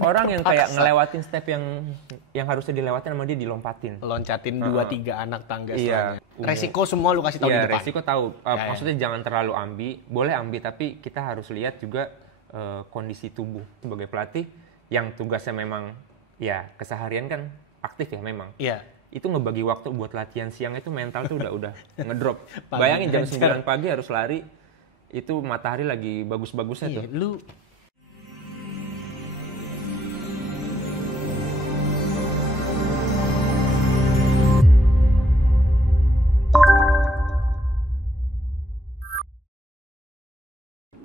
Orang yang kayak ngelewatin step yang harusnya dilewatin sama dia dilompatin. Loncatin 2-3 anak tangga Iya. setelahnya. Resiko semua lu kasih tahu di Iya, depan. resiko tahu. Maksudnya jangan terlalu ambi, boleh ambi tapi kita harus lihat juga kondisi tubuh sebagai pelatih yang tugasnya memang ya keseharian kan aktif ya memang. Iya. Itu ngebagi waktu buat latihan siang itu mental tuh udah ngedrop. Bayangin jam 9 pagi harus lari, itu matahari lagi bagus-bagusnya tuh. Lu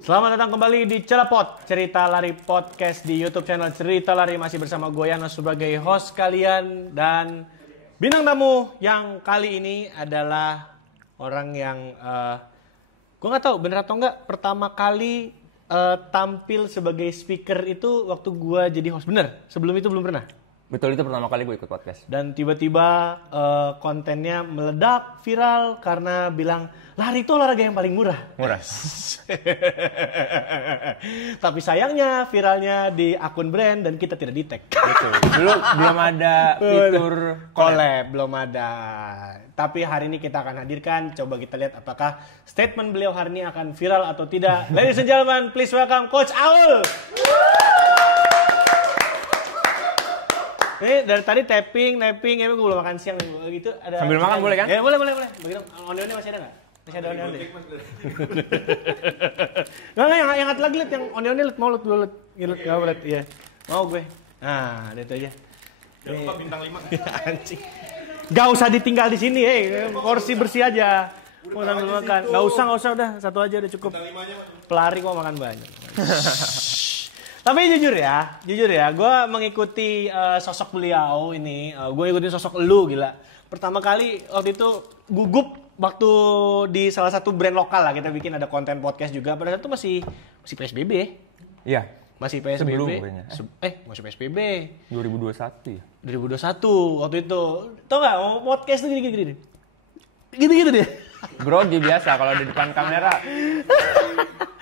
Selamat datang kembali di Celapot, Cerita Lari Podcast di YouTube channel Cerita Lari. Masih bersama gue Yana sebagai host kalian. Dan bintang tamu yang kali ini adalah orang yang gue gak tahu bener atau enggak, pertama kali tampil sebagai speaker itu waktu gue jadi host. Bener? Sebelum itu belum pernah? Betul, itu pertama kali gue ikut podcast. Dan tiba-tiba kontennya meledak viral karena bilang lari itu olahraga yang paling murah. Murah. Tapi sayangnya viralnya di akun brand dan kita tidak di-tag. Betul. Belum ada fitur collab, belum ada. Tapi hari ini kita akan hadirkan, coba kita lihat apakah statement beliau hari ini akan viral atau tidak. Ladies and gentlemen, please welcome Coach Aul. Ini dari tadi tapping, gue belum makan siang gitu. Ada sambil makan boleh kan? Ya boleh. Begitu, onionnya masih ada nggak? Masih ada onionnya. Nggak, yang satu lagi lihat yang onionnya lihat mau lihat, nggak boleh, iya. Mau gue. Nah, itu aja. Jangan lupa bintang 5. Anjing. Gak usah ditinggal di sini, porsi bersih aja. Mau sambil makan. Gak usah udah, satu aja udah cukup. Pelari kok makan banyak. Tapi jujur ya, gue mengikuti sosok beliau ini, gue ikutin sosok lu gila. Pertama kali waktu itu gugup waktu di salah satu brand lokal lah, kita bikin ada konten podcast juga. Pada saat itu masih PSBB. Iya. Masih PSBB. Sebelum kayaknya. Masih PSBB. 2021 ya? 2021 waktu itu. Tau gak, podcast tuh gini-gini. Gitu-gitu deh. Grogi biasa kalau di depan kamera.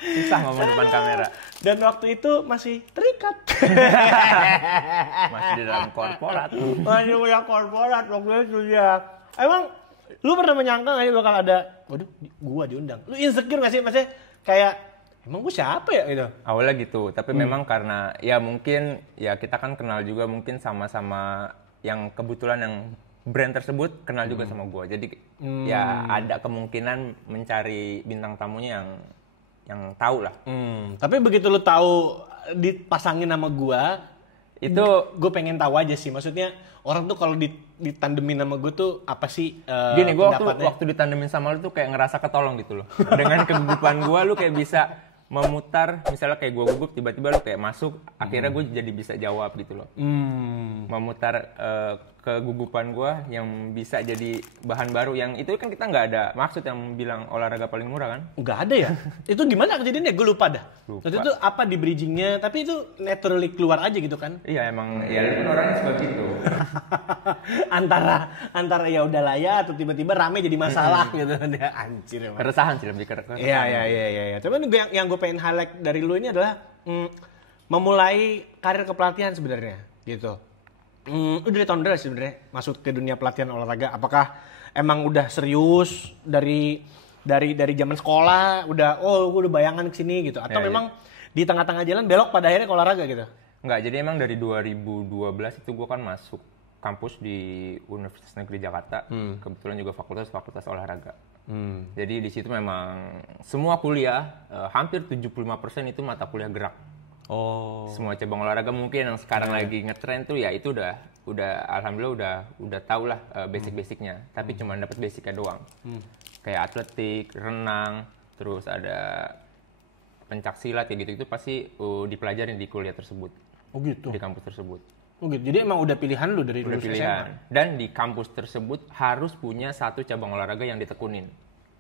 Susah ngomong depan kamera. Dan waktu itu masih terikat. Masih di dalam korporat. Masih punya korporat waktu itu ya. Emang lu pernah menyangka gak sih bakal ada, waduh gua diundang. Lu insecure gak sih? Maksudnya kayak, emang gua siapa ya gitu? Awalnya gitu, tapi memang karena ya mungkin ya kita kan kenal juga mungkin sama-sama yang kebetulan yang brand tersebut kenal juga sama gua. Jadi ya ada kemungkinan mencari bintang tamunya yang tahu lah. Tapi begitu lu tahu dipasangin nama gua, itu gue pengen tahu aja sih. Maksudnya orang tuh kalau ditandemin sama gue tuh apa sih gini, gue waktu ditandemin sama lu tuh kayak ngerasa ketolong gitu loh. Dengan kegugupan gue, lu kayak bisa memutar, misalnya kayak gue gugup, tiba-tiba lu kayak masuk, akhirnya gue jadi bisa jawab gitu loh. Memutar kegugupan gue yang bisa jadi bahan baru, yang itu kan kita nggak ada maksud yang bilang olahraga paling murah kan? Nggak ada ya? Itu gimana kejadiannya? Gue lupa dah. Waktu itu apa di bridgingnya, tapi itu naturally keluar aja gitu kan? Iya emang, ya itu kan orangnya seperti itu. antara ya udahlah ya, atau tiba-tiba rame jadi masalah gitu. Dia anjir emang. Keresahan sih, lebih keresahan. Iya. Tapi yang gue pengen highlight dari lu ini adalah memulai karir kepelatihan sebenarnya gitu. Udah dari tahun berapa sebenarnya masuk ke dunia pelatihan olahraga? Apakah emang udah serius dari zaman sekolah udah bayangan ke sini gitu, atau memang di tengah-tengah jalan belok pada akhirnya ke olahraga gitu? Enggak, jadi emang dari 2012 itu gue kan masuk kampus di Universitas Negeri Jakarta, kebetulan juga fakultas olahraga. Jadi di situ memang semua kuliah, hampir 75% itu mata kuliah gerak. Semua cabang olahraga mungkin yang sekarang lagi ngetren tuh ya itu udah alhamdulillah udah tau lah basic-basicnya. Tapi cuma dapat basicnya doang. Kayak atletik, renang, terus ada pencak silat kayak gitu, itu pasti dipelajarin di kuliah tersebut. Oh gitu. Di kampus tersebut. Oh gitu. Jadi emang udah pilihan lu dari udah dulu pilihan. SMA. Dan di kampus tersebut harus punya satu cabang olahraga yang ditekunin.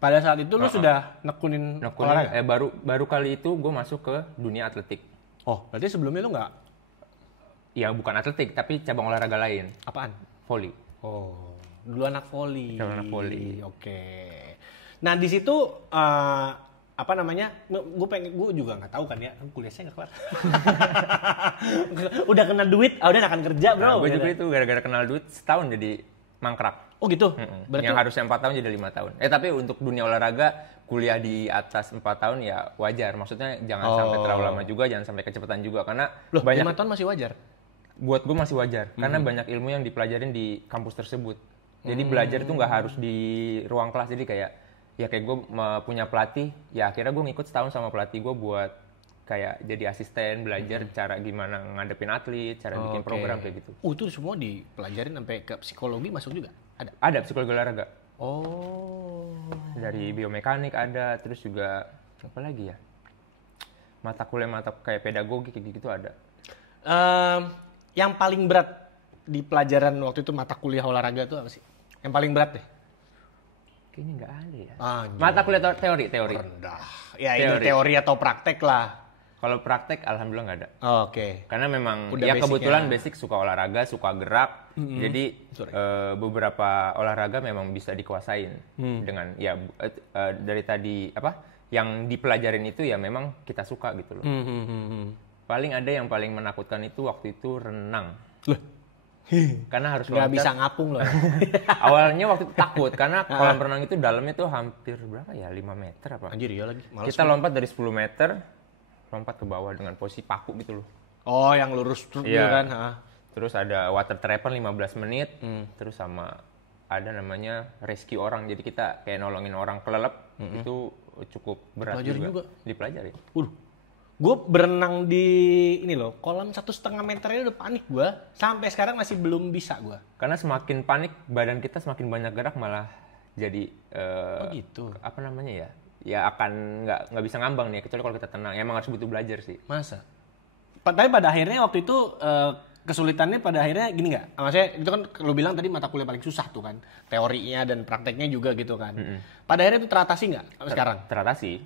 Pada saat itu lu sudah nekunin olahraga? Baru kali itu gue masuk ke dunia atletik. Oh, berarti sebelumnya lu nggak? Ya bukan atletik, tapi cabang olahraga lain. Apaan? Voli. Oh, dulu anak voli. Anak voli. Oke. Nah di situ apa namanya? Gue juga nggak tahu kan ya, kuliah saya nggak kelar. Udah kena duit, udah akan kerja bro. Nah, gue juga itu gara-gara kenal duit setahun jadi mangkrak. Oh gitu? Berarti yang harusnya 4 tahun jadi 5 tahun. Tapi untuk dunia olahraga, kuliah di atas 4 tahun ya wajar. Maksudnya jangan sampai terlalu lama juga, jangan sampai kecepatan juga. Karena banyak 5 tahun masih wajar? Buat gue masih wajar. Karena banyak ilmu yang dipelajarin di kampus tersebut. Jadi belajar itu nggak harus di ruang kelas. Jadi kayak gue punya pelatih, ya akhirnya gue ngikut setahun sama pelatih gue buat kayak jadi asisten, belajar cara gimana ngadepin atlet, cara bikin program kayak gitu. Itu semua dipelajarin sampai ke psikologi masuk juga? Ada psikologi olahraga. Dari biomekanik ada, terus juga apa lagi ya? Mata kayak pedagogi kayak gitu ada. Yang paling berat di pelajaran waktu itu mata kuliah olahraga itu apa sih? Yang paling berat deh? Kayaknya nggak ada ya. Mata kuliah teori. Rendah. Ya ini teori atau praktek lah. Kalau praktek alhamdulillah nggak ada. Oke. Karena memang udah kebetulan basic suka olahraga, suka gerak. Jadi beberapa olahraga memang bisa dikuasain dengan dari tadi yang dipelajarin itu ya memang kita suka gitu loh. Paling ada yang paling menakutkan itu waktu itu renang. Karena harus nggak bisa ngapung loh. Awalnya waktu itu takut karena kolam renang itu dalamnya tuh hampir berapa ya, 5 meter apa. Anjir ya lagi. Males kita lompat dari 10 meter, lompat ke bawah dengan posisi paku gitu loh. Yang lurus gitu kan. Terus ada water trapper 15 menit, terus sama ada namanya rescue orang. Jadi kita kayak nolongin orang kelelep, itu cukup berat juga. Dipelajari. Gue berenang di kolam 1,5 meternya udah panik gue. Sampai sekarang masih belum bisa gue. Karena semakin panik badan kita semakin banyak gerak malah jadi gitu. Apa namanya ya? Ya akan nggak bisa ngambang nih kecuali kalau kita tenang. Emang harus butuh belajar sih. Masa? Tapi pada akhirnya waktu itu kesulitannya pada akhirnya gini nggak? Maksudnya itu kan lu bilang tadi mata kuliah paling susah tuh kan, teorinya dan prakteknya juga gitu kan. Pada akhirnya itu teratasi nggak sekarang? Teratasi.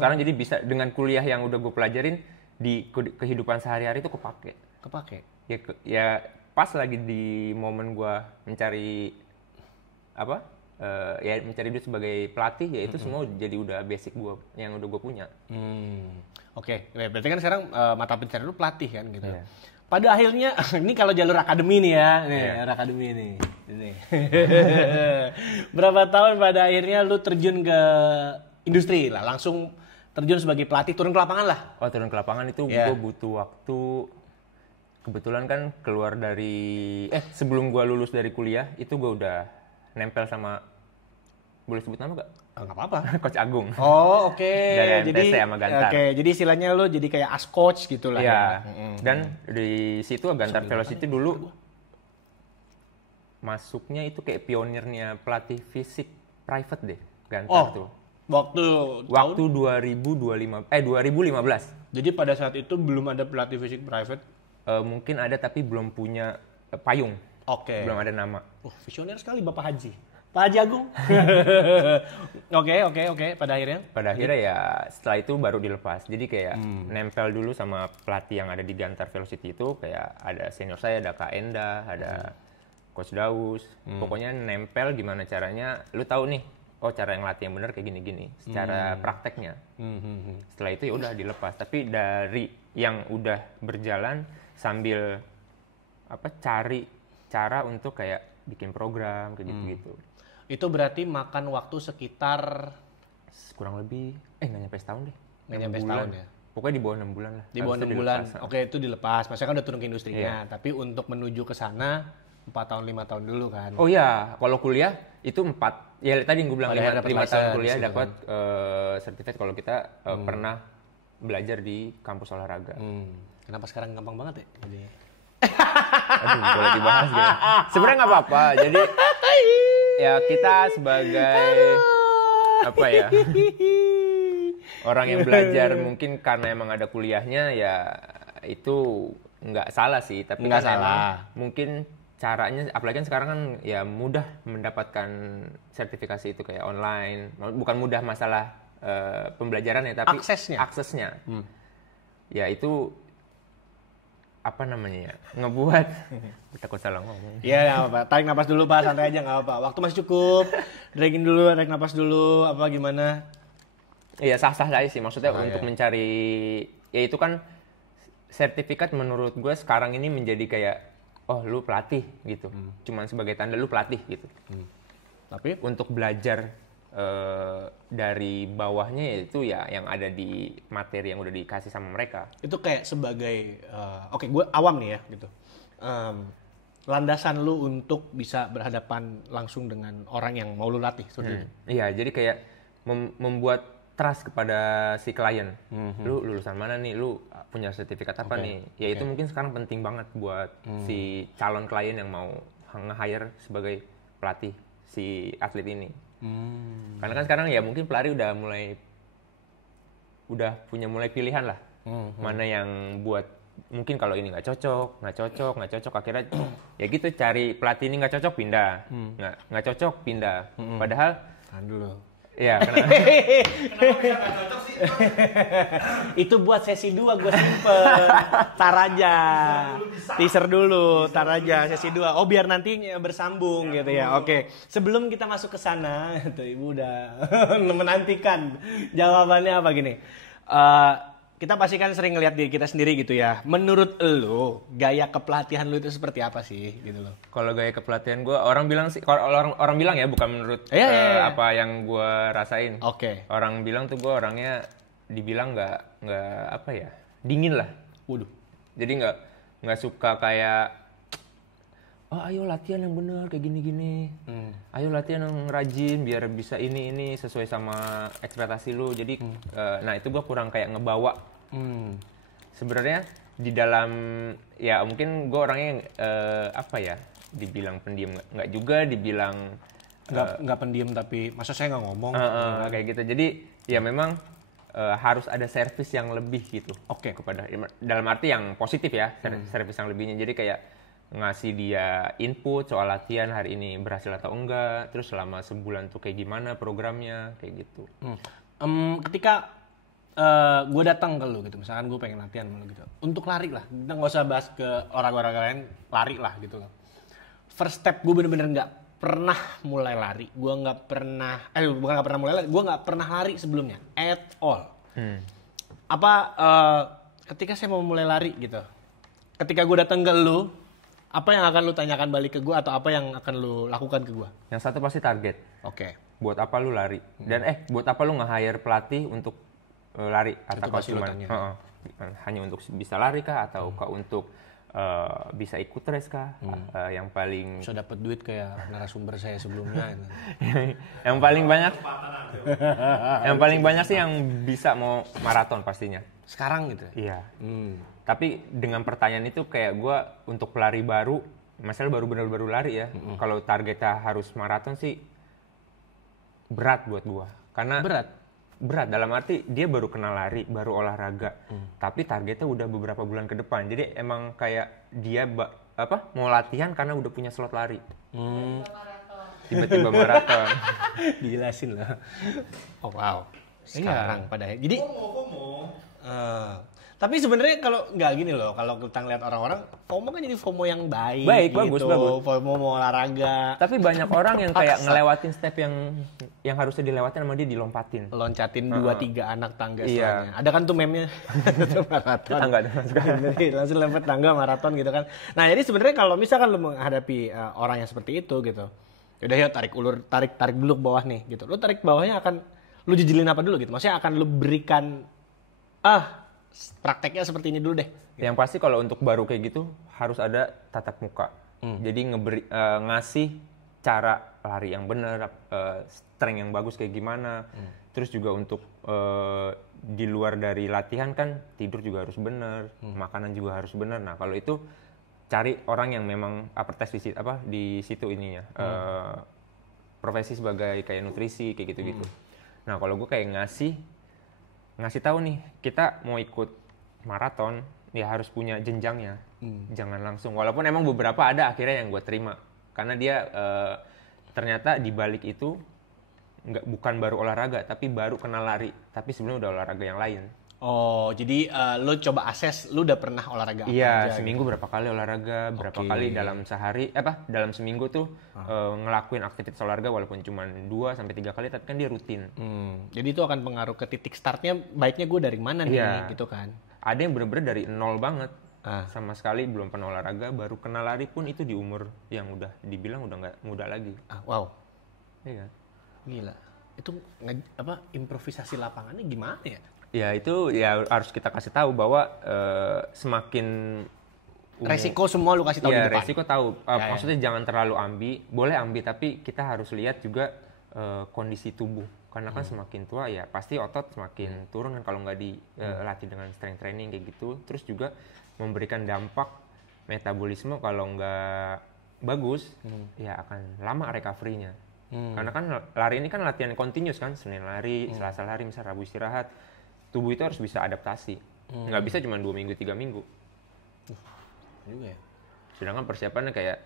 Sekarang jadi bisa dengan kuliah yang udah gue pelajarin di kehidupan sehari-hari itu kepake. Ya pas lagi di momen gue mencari mencari duit sebagai pelatih ya itu semua jadi udah basic gue yang udah gue punya. Berarti kan sekarang mata pencarian lu pelatih kan gitu. Pada akhirnya ini kalau jalur akademi nih ya, akademi nih. Berapa tahun pada akhirnya lu terjun ke industri lah, langsung terjun sebagai pelatih, turun ke lapangan lah. Turun ke lapangan itu gue butuh waktu. Kebetulan kan keluar dari sebelum gue lulus dari kuliah itu gue udah nempel sama, boleh sebut nama gak? Nggak apa-apa. Coach Agung. Dari MTC sama Gantar. Jadi istilahnya lo jadi kayak as coach gitu lah. Iya. Dan di situ Gantar Velocity dulu masuknya itu kayak pionirnya pelatih fisik private deh, Gantar tuh. Waktu 2015. Jadi pada saat itu belum ada pelatih fisik private? Mungkin ada tapi belum punya payung. Belum ada nama. Visioner sekali Bapak Haji. Pak Haji Agung. Oke. Pada akhirnya ya setelah itu baru dilepas. Jadi kayak nempel dulu sama pelatih yang ada di Gantar Velocity itu. Kayak ada senior saya, ada Kak Enda, ada Coach Daus. Pokoknya nempel gimana caranya. Lu tahu nih, cara yang latih yang benar kayak gini-gini. Secara prakteknya. Setelah itu ya udah dilepas. Tapi dari yang udah berjalan sambil cari cara untuk kayak bikin program kayak gitu-gitu. Itu berarti makan waktu sekitar kurang lebih nggak nyampe setahun deh. Nggak nyampe setahun ya. Pokoknya di bawah 6 bulan lah. Di bawah 6 bulan. Itu dilepas. Maksudnya kan udah turun ke industrinya. Tapi untuk menuju ke sana 4 tahun 5 tahun dulu kan. Oh iya, kalau kuliah itu 4. Ya tadi yang gue bilang 5 tahun kuliah dapat sertifikat kalau kita pernah belajar di kampus olahraga. Kenapa sekarang gampang banget ya? Aduh, boleh dibahas ya. Sebenarnya nggak apa-apa. Jadi ya kita sebagai orang yang belajar mungkin karena emang ada kuliahnya ya itu nggak salah sih. Tapi nggak kan salah. Mungkin caranya, apalagi kan sekarang kan ya mudah mendapatkan sertifikasi itu kayak online. Bukan mudah masalah pembelajaran ya, tapi aksesnya. Ya itu ngebuat takut salah ngomong. Iya, nggak apa-apa. Tarik napas dulu Pak, santai aja nggak apa-apa. Waktu masih cukup. Dragging dulu, tarik napas dulu, gimana? Iya sah-sah aja sih, maksudnya untuk mencari, ya itu kan sertifikat menurut gue sekarang ini menjadi kayak, oh lu pelatih gitu, cuman sebagai tanda lu pelatih gitu. Tapi untuk belajar dari bawahnya itu ya yang ada di materi yang udah dikasih sama mereka. itu kayak sebagai, oke gue awam nih ya gitu. Landasan lu untuk bisa berhadapan langsung dengan orang yang mau lu latih seperti itu. Iya, jadi kayak membuat trust kepada si klien. Lu lulusan mana nih? Lu punya sertifikat apa nih? Ya itu mungkin sekarang penting banget buat si calon klien yang mau nge-hire sebagai pelatih si atlet ini. Karena kan sekarang ya mungkin pelari udah punya pilihan lah. Mana yang buat mungkin kalau ini nggak cocok, akhirnya ya gitu cari pelatih ini nggak cocok pindah, nggak cocok pindah. Padahal dulu. Iya, kenapa? Itu buat sesi 2 gue simpen. Tar aja. Teaser dulu, tar aja sesi 2. Oh, biar nanti bersambung gitu ya. Oke. Sebelum kita masuk ke sana, tuh Ibu udah menantikan jawabannya apa gini. Kita pasti kan sering ngeliat diri kita sendiri gitu ya. Menurut lo, gaya kepelatihan lo itu seperti apa sih gitu loh? Kalau gaya kepelatihan gue, orang bilang sih, orang bilang ya, bukan menurut apa yang gue rasain. Oke. Orang bilang tuh gue orangnya dibilang nggak apa ya, dingin lah. Waduh. Jadi nggak suka kayak, oh ayo latihan yang bener kayak gini-gini. Ayo latihan yang rajin biar bisa ini sesuai sama ekspektasi lu. Jadi nah itu gue kurang kayak ngebawa. Sebenarnya di dalam ya mungkin gue orangnya apa ya, dibilang pendiam nggak juga, dibilang nggak pendiam tapi masa saya nggak ngomong kayak gitu. Jadi ya memang harus ada servis yang lebih gitu. Oke. Kepada dalam arti yang positif ya, servis yang lebihnya. Jadi kayak ngasih dia input soal latihan hari ini berhasil atau enggak, terus selama sebulan tuh kayak gimana programnya, kayak gitu. Ketika gue datang ke lu gitu, misalkan gue pengen latihan sama lu gitu, untuk lari lah, kita nggak usah bahas ke orang-orang lain, lari lah gitu loh. First step gue bener-bener nggak pernah mulai lari, gue nggak pernah, bukan nggak pernah mulai lari, gue nggak pernah lari sebelumnya, at all. Apa ketika saya mau mulai lari gitu, ketika gue datang ke lu, apa yang akan lu tanyakan balik ke gue atau apa yang akan lu lakukan ke gue? Yang satu pasti target. Oke. Buat apa lu lari? Dan buat apa lu nge-hire pelatih untuk lari? Atau cuma hanya untuk bisa lari kah? Atau untuk bisa ikut race kah? Yang paling bisa dapat duit kayak narasumber saya sebelumnya. yang paling banyak sih yang bisa mau maraton pastinya. Sekarang gitu? Iya. Tapi dengan pertanyaan itu kayak gue untuk pelari baru, masalah baru lari ya. Kalau targetnya harus maraton sih berat buat gue. Karena berat dalam arti dia baru kenal lari, baru olahraga. Tapi targetnya udah beberapa bulan ke depan. Jadi emang kayak dia mau latihan karena udah punya slot lari. Tiba-tiba maraton. Dijelasin lah. Oh wow. Sekarang padahal. Jadi tapi sebenarnya kalau nggak gini loh, kalau kita ngeliat orang-orang, FOMO kan jadi FOMO yang baik gitu. Bagus. FOMO mau olahraga. Tapi banyak orang yang kayak ngelewatin step yang harusnya dilewatin sama dia dilompatin. Loncatin 2-3 anak tangga setelahnya. Ada kan tuh meme-nya. Maraton. Tangga Jadi langsung lempar tangga maraton gitu kan. Nah jadi sebenarnya kalau misalkan lu menghadapi orang yang seperti itu gitu, yaudah ya tarik dulu ke bawah nih gitu. Lu tarik bawahnya akan lu jejilin apa dulu gitu? Maksudnya akan lu berikan prakteknya seperti ini dulu deh. Yang pasti kalau untuk baru kayak gitu harus ada tatap muka. Jadi ngasih cara lari yang benar, strength yang bagus kayak gimana. Terus juga untuk di luar dari latihan kan tidur juga harus benar, makanan juga harus benar. Nah kalau itu cari orang yang memang apprentice di situ ininya, profesi sebagai kayak nutrisi kayak gitu-gitu. Nah kalau gue kayak ngasih tahu nih, kita mau ikut maraton ya harus punya jenjangnya. Jangan langsung, walaupun emang beberapa ada akhirnya yang gue terima karena dia ternyata di balik itu bukan baru olahraga tapi baru kenal lari, tapi sebenarnya udah olahraga yang lain. Oh, jadi lo coba akses, lo udah pernah olahraga apa Iya, aja? seminggu berapa kali olahraga, berapa kali dalam sehari, dalam seminggu tuh ngelakuin aktivitas olahraga walaupun cuma 2 sampai 3 kali, tapi kan dia rutin. Jadi itu akan pengaruh ke titik startnya, baiknya gue dari mana nih, Iya. gitu kan? Ada yang bener-bener dari nol banget, sama sekali belum pernah olahraga, baru kenal lari pun itu di umur yang udah dibilang udah nggak muda lagi. Wow, Iya. gila. Itu improvisasi lapangannya gimana ya? Ya itu ya harus kita kasih tahu bahwa semakin Resiko semua lu kasih tahu di ya depan. resiko tahu. Maksudnya jangan terlalu ambi, boleh ambi tapi kita harus lihat juga kondisi tubuh. Karena kan semakin tua ya pasti otot semakin turun kan kalau nggak dilatih dengan strength training kayak gitu. Terus juga memberikan dampak metabolisme kalau nggak bagus ya akan lama recovery-nya. Karena kan lari ini kan latihan continuous kan, Senin lari, Selasa lari, misalnya Rabu istirahat. Tubuh itu harus bisa adaptasi. Nggak bisa cuma 2 minggu, 3 minggu. Juga ya. Sedangkan persiapannya kayak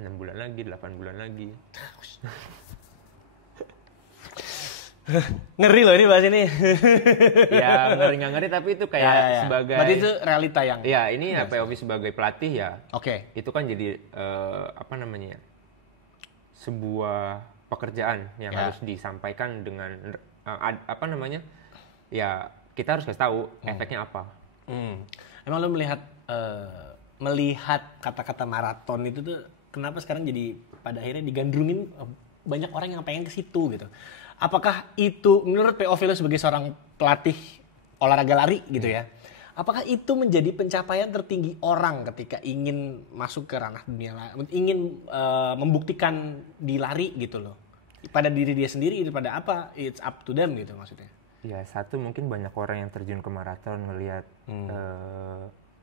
6 bulan lagi, 8 bulan lagi. Ngeri loh ini bahas ini. Ya ngeri nggak ngeri tapi itu kayak sebagai... Berarti itu realita yang... Ya ini ya POV sebagai pelatih ya. Oke. Itu kan jadi sebuah pekerjaan yang harus disampaikan dengan ya kita harus kasih tahu efeknya apa. Emang lo melihat kata-kata maraton itu tuh kenapa sekarang jadi pada akhirnya digandrungin banyak orang yang pengen ke situ gitu. Apakah itu menurut POV lo sebagai seorang pelatih olahraga lari gitu ya? Apakah itu menjadi pencapaian tertinggi orang ketika ingin masuk ke ranah dunia lari, ingin membuktikan di lari gitu loh? Pada diri dia sendiri, pada apa? It's up to them gitu maksudnya. Ya satu mungkin banyak orang yang terjun ke maraton ngelihat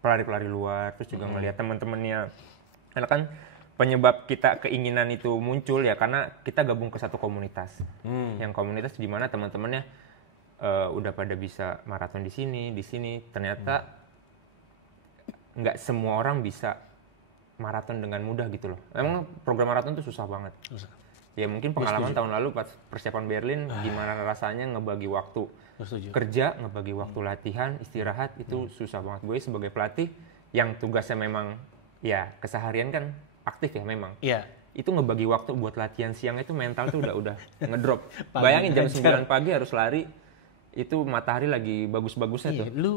pelari-pelari luar, terus juga ngelihat teman-temannya. Karena kan penyebab kita keinginan itu muncul ya karena kita gabung ke satu komunitas. Yang komunitas di mana teman-temannya udah pada bisa maraton di sini. Ternyata nggak semua orang bisa maraton dengan mudah gitu loh. Emang program maraton tuh susah banget. Ya mungkin pengalaman tahun lalu pas persiapan Berlin gimana rasanya ngebagi waktu kerja, ngebagi waktu latihan, istirahat itu susah banget. Gue sebagai pelatih yang tugasnya memang ya keseharian kan aktif ya memang. Iya. Itu ngebagi waktu buat latihan siang itu mental tuh udah ngedrop. Bayangin jam 9 pagi harus lari, itu matahari lagi bagus-bagusnya tuh. Lu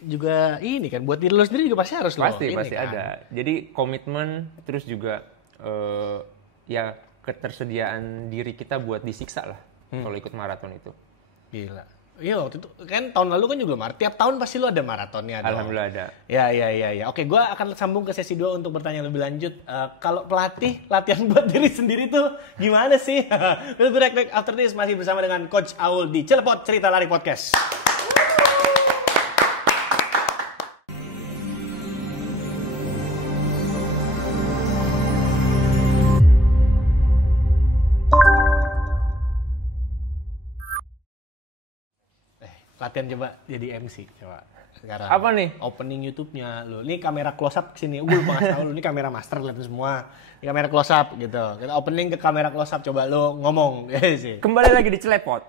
juga ini kan buat diri lu sendiri juga pasti harus Pasti kan? ada. Jadi komitmen terus juga ya ketersediaan diri kita buat disiksa lah kalau ikut maraton itu. Gila. Iya waktu itu kan tahun lalu kan juga maraton. Tiap tahun pasti lu ada maratonnya. Alhamdulillah ada. Ya. Oke, gue akan sambung ke sesi 2 untuk bertanya lebih lanjut. Kalau pelatih latihan buat diri sendiri tuh gimana sih? We'll be right back after this masih bersama dengan Coach Aul di Cilepot Cerita Lari Podcast. Latihan coba jadi MC coba sekarang. Apa nih? Opening YouTube-nya lo. Ini kamera close up kesini. Gue lupa ngasih tau lo. Ini kamera master lihat semua. Ini kamera close up gitu. Kita opening ke kamera close up coba lo ngomong. Sih. Kembali lagi di Cilepot.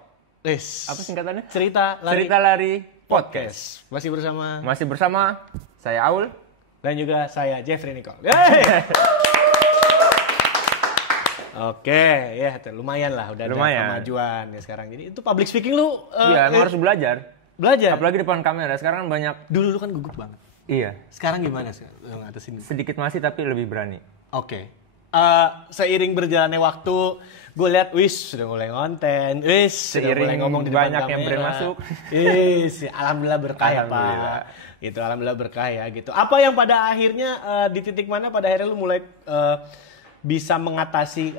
Apa singkatannya? Cerita Lari Podcast. Masih bersama saya Aul dan juga saya Jeffrey Nicole. Oke, ya lumayan lah udah ada kemajuan ya sekarang. Jadi itu public speaking lu iya, emang harus belajar. Belajar? Apalagi depan kamera, sekarang kan banyak. Dulu lu kan gugup banget. Iya. Sekarang gimana sih lu ngatasin? Sedikit masih tapi lebih berani. Oke. Seiring berjalannya waktu, gue lihat sudah mulai konten, sudah mulai ngomong di depan banyak kamera. yang bermasuk. Alhamdulillah berkah ya Pak. Itu alhamdulillah berkah ya gitu. Apa yang pada akhirnya di titik mana pada akhirnya lu mulai bisa mengatasi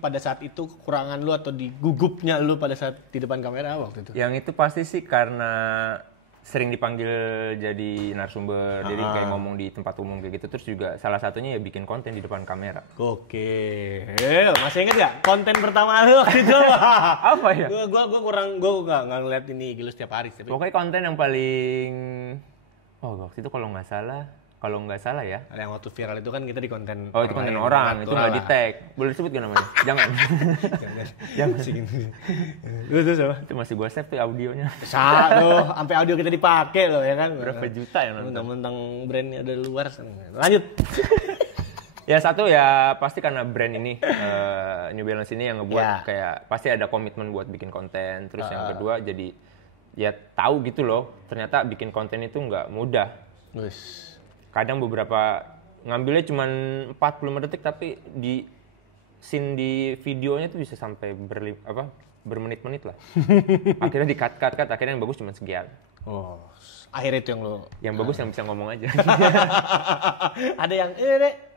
pada saat itu kekurangan lu atau digugupnya lu pada saat di depan kamera waktu itu? Yang itu pasti sih karena sering dipanggil jadi narasumber, jadi kayak ngomong di tempat umum kayak gitu. Terus juga salah satunya ya bikin konten di depan kamera. Oke, masih inget gak konten pertama lu waktu itu? Apa ya? Gue nggak ngeliat ini Gilus setiap hari. Pokoknya konten yang paling, waktu itu kalau nggak salah kalau nggak salah ya. Yang waktu viral itu kan kita di konten. Oh itu konten orang, itu nggak di tag. Boleh disebut gak namanya? Jangan. Jangan sih gitu. Terus apa? Itu masih gue save tuh audionya. Bisa loh, sampai audio kita dipakai loh ya kan. Berapa juta yang nonton? Mentang-mentang brandnya ada luar. Lanjut. Ya satu ya pasti karena brand ini New Balance ini yang ngebuat kayak pasti ada komitmen buat bikin konten. Terus yang kedua jadi ya tahu gitu loh, ternyata bikin konten itu nggak mudah. Kadang beberapa ngambilnya cuma 45 detik tapi di scene di videonya tuh bisa sampai bermenit-menit lah. Akhirnya di-cut, akhirnya yang bagus cuma sekian. Oh, akhirnya itu yang lo... Yang bagus yang bisa ngomong aja. Ada yang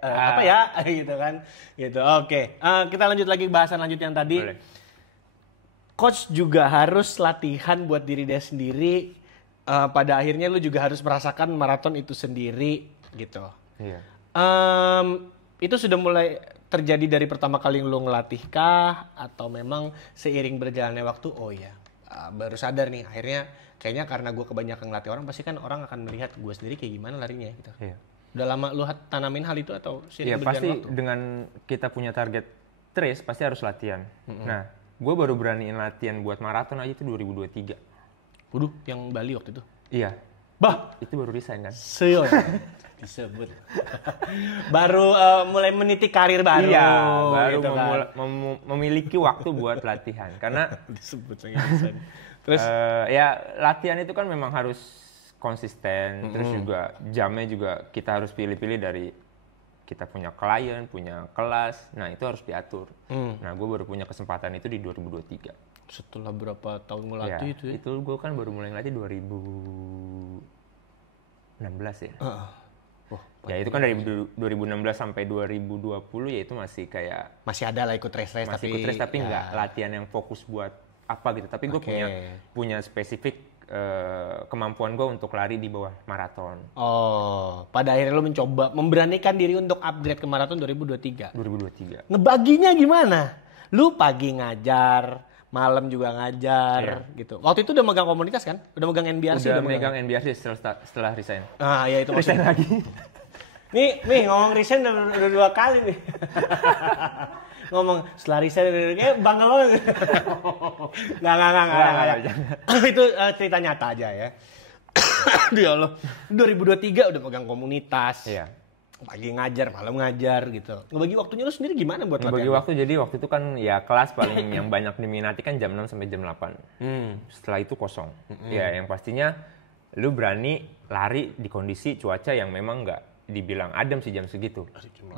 apa ya gitu kan. Gitu. Oke. Kita lanjut lagi bahasan lanjut yang tadi. Boleh. Coach juga harus latihan buat diri dia sendiri. Pada akhirnya lu juga harus merasakan maraton itu sendiri gitu. Iya. Itu sudah mulai terjadi dari pertama kali lu ngelatih kah? Atau memang seiring berjalannya waktu, oh iya baru sadar nih akhirnya kayaknya karena gue kebanyakan ngelatih orang pasti kan orang akan melihat gue sendiri kayak gimana larinya gitu. Iya. Udah lama lu tanamin hal itu atau seiring berjalan berjalan waktu? waktu? Dengan kita punya target trace pasti harus latihan. Nah, gue baru beraniin latihan buat maraton aja itu 2023. Waduh, yang Bali waktu itu? Iya. Bah! Itu baru resign kan? Disebut. Baru mulai meniti karir baru. Iya, baru gitu kan. memiliki waktu buat latihan. Karena disebut resign. Terus? Ya latihan itu kan memang harus konsisten. Terus juga jamnya juga kita harus pilih-pilih dari kita punya klien, punya kelas. Nah itu harus diatur. Nah gue baru punya kesempatan itu di 2023. Setelah berapa tahun ngelatih itu ya? Itu gue kan baru mulai ngelatih 2016 ya. Ya itu kan dari 2016 sampai 2020 ya itu masih kayak... Masih ada lah ikut race tapi nggak latihan yang fokus buat apa gitu. Tapi gue punya spesifik kemampuan gue untuk lari di bawah maraton. Oh, pada akhirnya lo mencoba memberanikan diri untuk upgrade ke maraton 2023. Ngebaginya gimana? Lu pagi ngajar, malam juga ngajar gitu. Waktu itu udah megang komunitas kan? Udah megang NBRC? Udah megang NBRC setelah resign. Ah ya itu resign lagi. Nih ngomong resign udah 2 kali nih. Ngomong setelah resign kayak bangga banget. Nggak. Itu cerita nyata aja ya. Ya Allah. 2023 udah megang komunitas. Iya. Pagi ngajar, malam ngajar gitu. Ngebagi waktunya lu sendiri gimana buat latihan? Ngebagi waktu jadi waktu itu kan ya kelas paling yang banyak diminati kan jam 6 sampai jam 8. Setelah itu kosong. Ya yang pastinya lu berani lari di kondisi cuaca yang memang nggak dibilang adem sih jam segitu.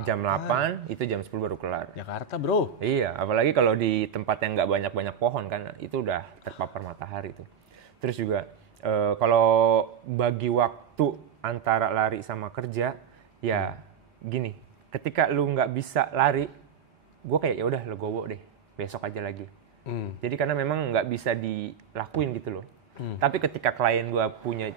Jam 8 itu jam 10 baru kelar. Jakarta bro. Iya, apalagi kalau di tempat yang nggak banyak-banyak pohon kan itu udah terpapar matahari tuh. Terus juga kalau bagi waktu antara lari sama kerja ya gini, ketika lu nggak bisa lari, gue kayak ya udah legowo deh, besok aja lagi. Jadi karena memang nggak bisa dilakuin gitu loh. Tapi ketika klien gue punya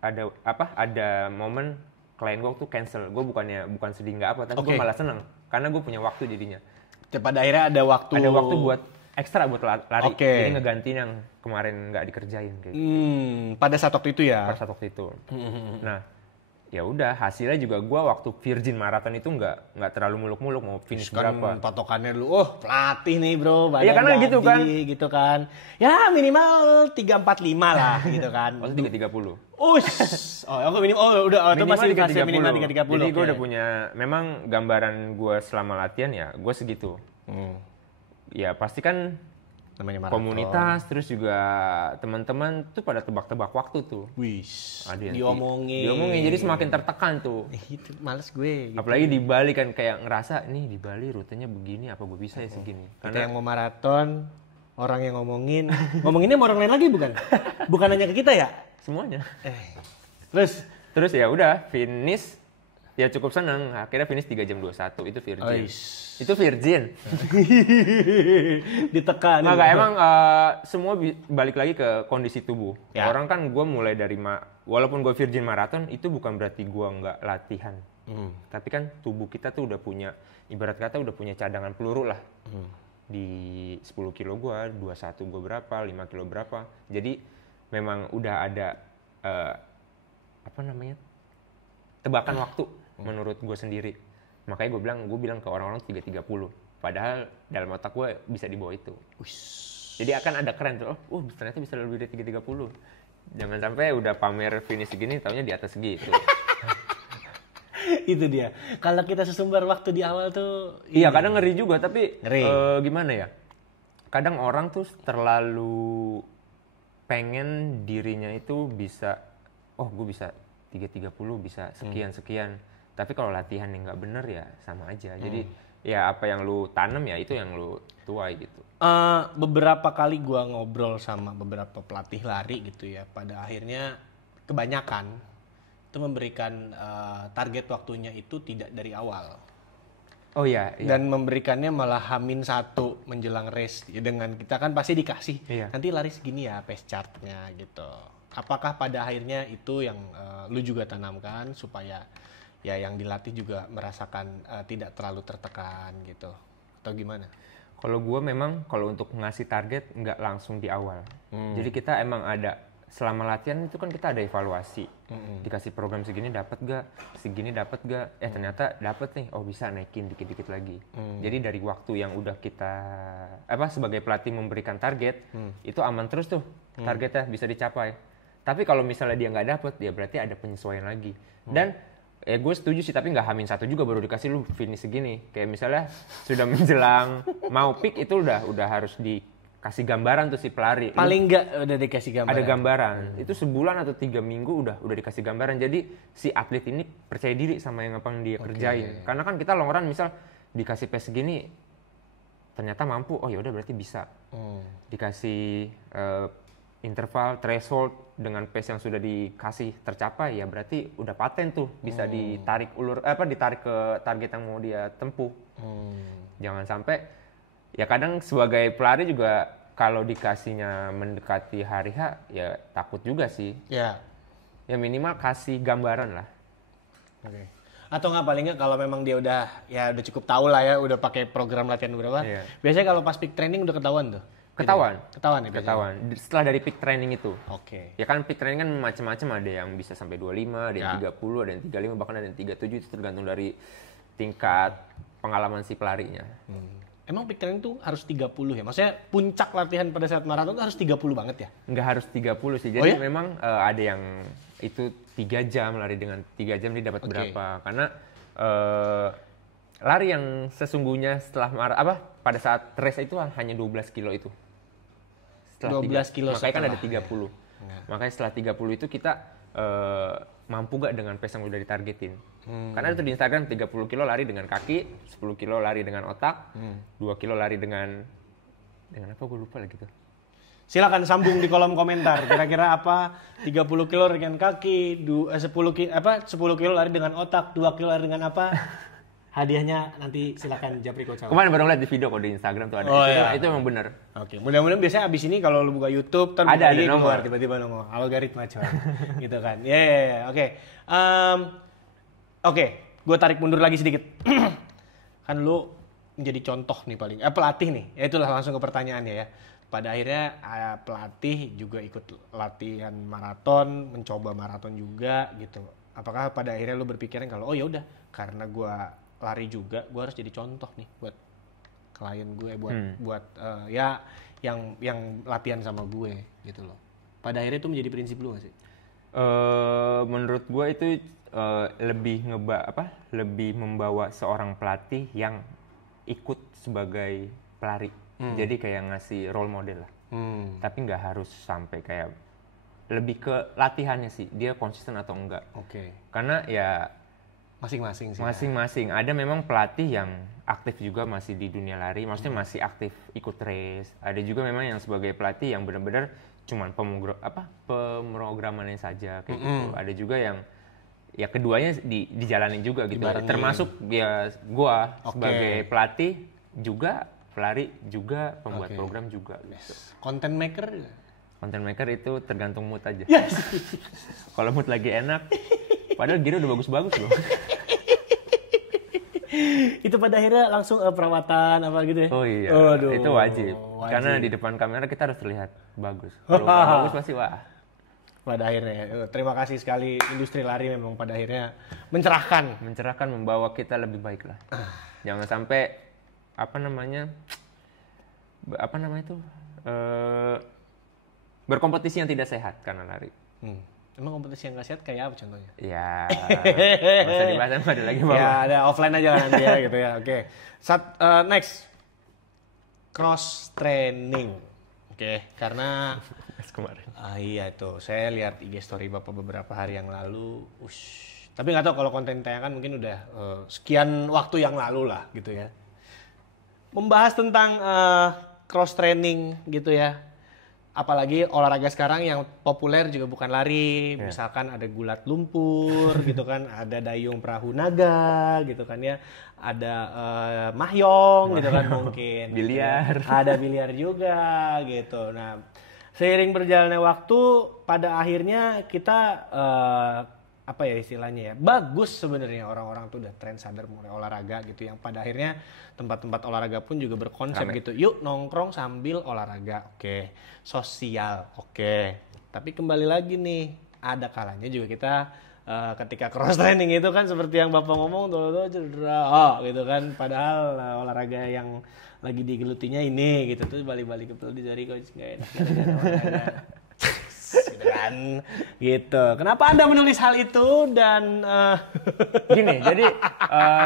ada momen klien gue tuh cancel, gue bukan sedih nggak apa, tapi gue malah seneng karena gue punya waktu jadinya. Pada akhirnya ada waktu buat ekstra buat lari, jadi ngegantiin yang kemarin nggak dikerjain kayak gitu. Pada saat waktu itu ya? Pada saat waktu itu. Nah, ya udah hasilnya juga gue waktu Virgin Marathon itu nggak terlalu muluk-muluk mau finish kan berapa. Patokannya dulu, pelatih nih bro, badan ya, karena gitu kan. Ya minimal 345 lah gitu kan. Waktu 330. Aku itu masih dikasih minimal 330. Jadi gue udah punya, memang gambaran gue selama latihan ya gue segitu. Ya pasti kan namanya maraton. Komunitas, terus juga teman-teman tuh pada tebak-tebak waktu tuh. Diomongin, jadi semakin tertekan tuh. Itu males gue. Gitu. Apalagi di Bali kan kayak ngerasa, nih di Bali rutenya begini, apa gue bisa ya segini. Karena kita yang mau maraton, orang yang ngomonginnya sama orang lain lagi bukan? Bukan hanya ke kita ya? Semuanya. Terus ya udah finish. Ya cukup seneng, akhirnya finish 3 jam 21, itu Virgin. Itu Virgin. Ditekan. Nggak, emang semua balik lagi ke kondisi tubuh. Ya. Orang kan gue mulai dari, walaupun gue Virgin Marathon, itu bukan berarti gue nggak latihan. Tapi kan tubuh kita tuh udah punya, ibarat kata udah punya cadangan peluru lah. Di 10 kilo gue, 21 gue berapa, 5 kilo berapa. Jadi memang udah ada, tebakan waktu menurut gue sendiri. Makanya gue bilang ke orang-orang 3.30. Padahal dalam otak gue bisa di bawah itu. Jadi akan ada keren tuh, ternyata bisa lebih dari 3.30. Jangan sampai udah pamer finish segini, taunya di atas segitu. Itu dia. Kalau kita sesumbar waktu di awal tuh... Iya, kadang ngeri juga, tapi ngeri. Gimana ya? Kadang orang tuh terlalu pengen dirinya itu bisa, gue bisa 3.30, bisa sekian-sekian. Tapi kalau latihan yang nggak bener ya sama aja. Jadi ya apa yang lu tanam ya itu yang lu tuai gitu. Beberapa kali gua ngobrol sama beberapa pelatih lari gitu ya. Pada akhirnya kebanyakan itu memberikan target waktunya itu tidak dari awal. Oh iya. Dan memberikannya malah H-1 menjelang race. Ya, dengan kita kan pasti dikasih. Nanti lari segini ya pace chartnya gitu. Apakah pada akhirnya itu yang lu juga tanamkan supaya ya yang dilatih juga merasakan tidak terlalu tertekan gitu atau gimana? Kalau gue memang kalau untuk ngasih target nggak langsung di awal. Jadi kita emang ada selama latihan itu kan kita ada evaluasi. Dikasih program segini dapat gak? Segini dapat gak? Ternyata dapat nih. Oh bisa naikin dikit-dikit lagi. Jadi dari waktu yang udah kita sebagai pelatih memberikan target itu aman terus tuh targetnya bisa dicapai. Tapi kalau misalnya dia nggak dapat, ya berarti ada penyesuaian lagi. Dan gue setuju sih, tapi nggak H-1 juga baru dikasih lu finish segini. Kayak misalnya sudah menjelang mau peak itu udah harus dikasih gambaran tuh si pelari. Paling nggak udah dikasih gambaran. Ada gambaran. Itu sebulan atau 3 minggu udah dikasih gambaran. Jadi si atlet ini percaya diri sama yang apa yang dia kerjain. Karena kan kita long run misal dikasih pace segini ternyata mampu, oh ya udah berarti bisa. Dikasih interval threshold dengan pace yang sudah dikasih tercapai ya berarti udah paten tuh bisa ditarik ditarik ke target yang mau dia tempuh. Jangan sampai ya kadang sebagai pelari juga kalau dikasihnya mendekati hari H ya takut juga sih. Ya minimal kasih gambaran lah. Atau nggak paling nggak kalau memang dia udah cukup tahu lah ya udah pakai program latihan berapa. Biasanya kalau pas peak training udah ketahuan tuh. Ketahuan ya biasanya? Ketahuan. Setelah dari peak training itu. Oke. Ya kan peak training kan macam-macam, ada yang bisa sampai 25, ada yang 30, ada yang 35, bahkan ada yang 37, itu tergantung dari tingkat pengalaman si pelarinya. Emang peak training tuh harus 30 ya? Maksudnya puncak latihan pada saat maraton tuh harus 30 banget ya? Nggak harus 30 sih. Jadi memang ada yang itu 3 jam, lari dengan 3 jam dia dapat berapa. Karena lari yang sesungguhnya setelah pada saat race itu hanya 12 kilo itu. Setelah 12 kilo makanya kan ada 30. Makanya setelah 30 itu kita mampu gak dengan pace yang udah ditargetin. Karena itu di Instagram 30 kilo lari dengan kaki, 10 kilo lari dengan otak, 2 kilo lari dengan apa gue lupa lagi tuh. Silakan sambung di kolom komentar. Kira-kira apa 30 kilo dengan kaki, 10 kilo lari dengan otak, 2 kilo lari dengan apa? Hadiahnya nanti silakan Japri Coach. Kemarin baru lihat di video kok di Instagram tuh ada. Itu emang benar. Oke, mudah-mudahan biasanya abis ini kalau lu buka YouTube ada nomor tiba-tiba nomor algoritma coy. Gitu kan. Oke. Oke, gue tarik mundur lagi sedikit. Kan lu menjadi contoh nih paling pelatih nih. Ya itulah langsung ke pertanyaannya ya. Pada akhirnya pelatih juga ikut latihan maraton, mencoba maraton juga gitu. Apakah pada akhirnya lu berpikiran kalau ya udah karena gue lari juga, gue harus jadi contoh nih buat klien gue, buat yang latihan sama gue gitu loh. Pada akhirnya itu menjadi prinsip lu gak sih? Menurut gue itu lebih membawa seorang pelatih yang ikut sebagai pelari. Jadi kayak ngasih role model lah. Tapi nggak harus sampai kayak lebih ke latihannya sih, dia konsisten atau enggak. Karena ya masing-masing sih. Masing-masing. Ada memang pelatih yang aktif juga masih di dunia lari, maksudnya masih aktif ikut race. Ada juga memang yang sebagai pelatih yang benar-benar cuman pemrogramannya saja kayak gitu. Ada juga yang ya keduanya dijalanin juga gitu. Termasuk ya gua sebagai pelatih juga, pelari juga, pembuat program juga gitu. Content maker? Content maker itu tergantung mood aja. Yes. Kalau mood lagi enak, padahal gear udah bagus-bagus loh. Itu pada akhirnya langsung perawatan apa gitu ya? Oh iya, itu wajib. Karena di depan kamera kita harus terlihat bagus. Kalau bagus pasti wah. pada akhirnya. Terima kasih sekali industri lari memang pada akhirnya mencerahkan, membawa kita lebih baik lah. Jangan sampai berkompetisi yang tidak sehat karena lari. Emang kompetisi yang nggak sehat kayak apa contohnya? Ya, nggak usah dibahas, ada lagi Bang. Ya, ada offline aja nanti ya gitu ya. Oke. Next. Cross training. Oke, karena Kemarin. iya itu. Saya lihat IG story Bapak beberapa hari yang lalu. Tapi nggak tahu kalau konten tayangan mungkin udah sekian waktu yang lalu lah gitu ya. Membahas tentang cross training gitu ya. Apalagi olahraga sekarang yang populer juga bukan lari, misalkan ada gulat lumpur gitu kan, ada dayung perahu naga gitu kan ya, ada mahjong gitu kan mungkin. Biliar. Ada biliar juga gitu. Nah, seiring berjalannya waktu pada akhirnya kita apa ya istilahnya ya, bagus sebenarnya orang-orang tuh udah tren sadar mulai olahraga gitu, yang pada akhirnya tempat-tempat olahraga pun juga berkonsep gitu, yuk nongkrong sambil olahraga, oke. Sosial, oke. Tapi kembali lagi nih, ada kalanya juga kita ketika cross training itu kan seperti yang Bapak ngomong tuh cedera, gitu kan, padahal olahraga yang lagi digelutinya ini gitu tuh balik-balik ke di jari coach nggak enak gitu kan, gitu. Kenapa Anda menulis hal itu dan gini, jadi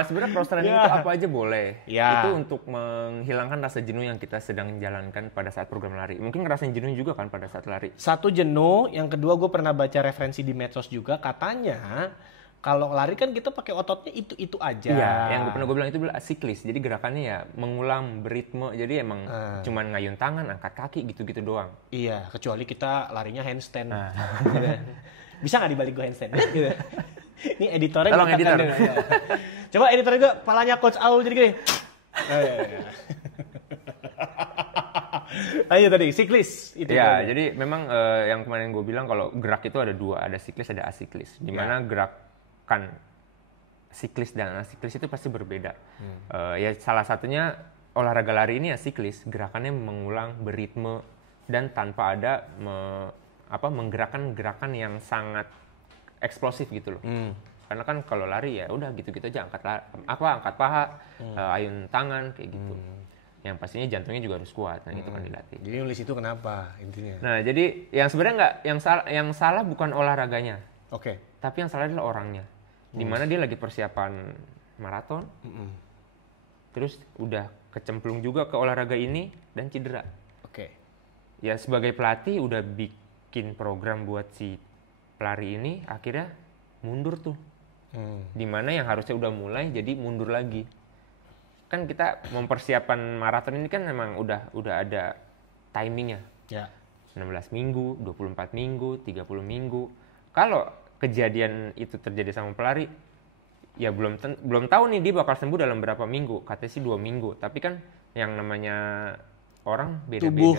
sebenarnya cross training itu apa aja boleh. Ya. Itu untuk menghilangkan rasa jenuh yang kita sedang jalankan pada saat program lari. Mungkin ngerasain jenuh juga kan pada saat lari. Satu, jenuh, yang kedua gue pernah baca referensi di medsos juga katanya kalau lari kan kita pakai ototnya itu aja. Iya, yang pernah gue bilang itu asiklis. Jadi gerakannya ya mengulang beritme. Jadi emang cuman ngayun tangan, angkat kaki gitu-gitu doang. Iya, kecuali kita larinya handstand. Gitu. Bisa nggak dibalik gue handstand? Gitu. Ini editornya. Tolong editor. Ya. Coba editornya gue palanya Coach Aul jadi gini. Ayo tadi siklis itu. Ya, jadi memang yang kemarin gue bilang kalau gerak itu ada dua, ada siklis, ada asiklis. Dimana gerakan siklis dan asiklis itu pasti berbeda. Ya salah satunya olahraga lari ini asiklis, gerakannya mengulang beritme dan tanpa ada menggerakkan gerakan yang sangat eksplosif gitu loh. Karena kan kalau lari ya udah gitu-gitu aja, angkat paha, ayun tangan kayak gitu. Yang pastinya jantungnya juga harus kuat, nah itu kan dilatih. Jadi nulis itu kenapa intinya? Nah jadi yang sebenarnya yang salah bukan olahraganya, tapi yang salah adalah orangnya. Dimana dia lagi persiapan maraton, terus udah kecemplung juga ke olahraga ini dan cedera. Ya sebagai pelatih udah bikin program buat si pelari ini, akhirnya mundur tuh. Dimana yang harusnya udah mulai jadi mundur lagi. Kan kita mempersiapkan maraton ini kan memang udah ada timingnya. 16 minggu, 24 minggu, 30 minggu. Kalau kejadian itu terjadi sama pelari, ya belum tahu nih dia bakal sembuh dalam berapa minggu. Katanya sih 2 minggu, tapi kan yang namanya orang beda-beda. Tubuh,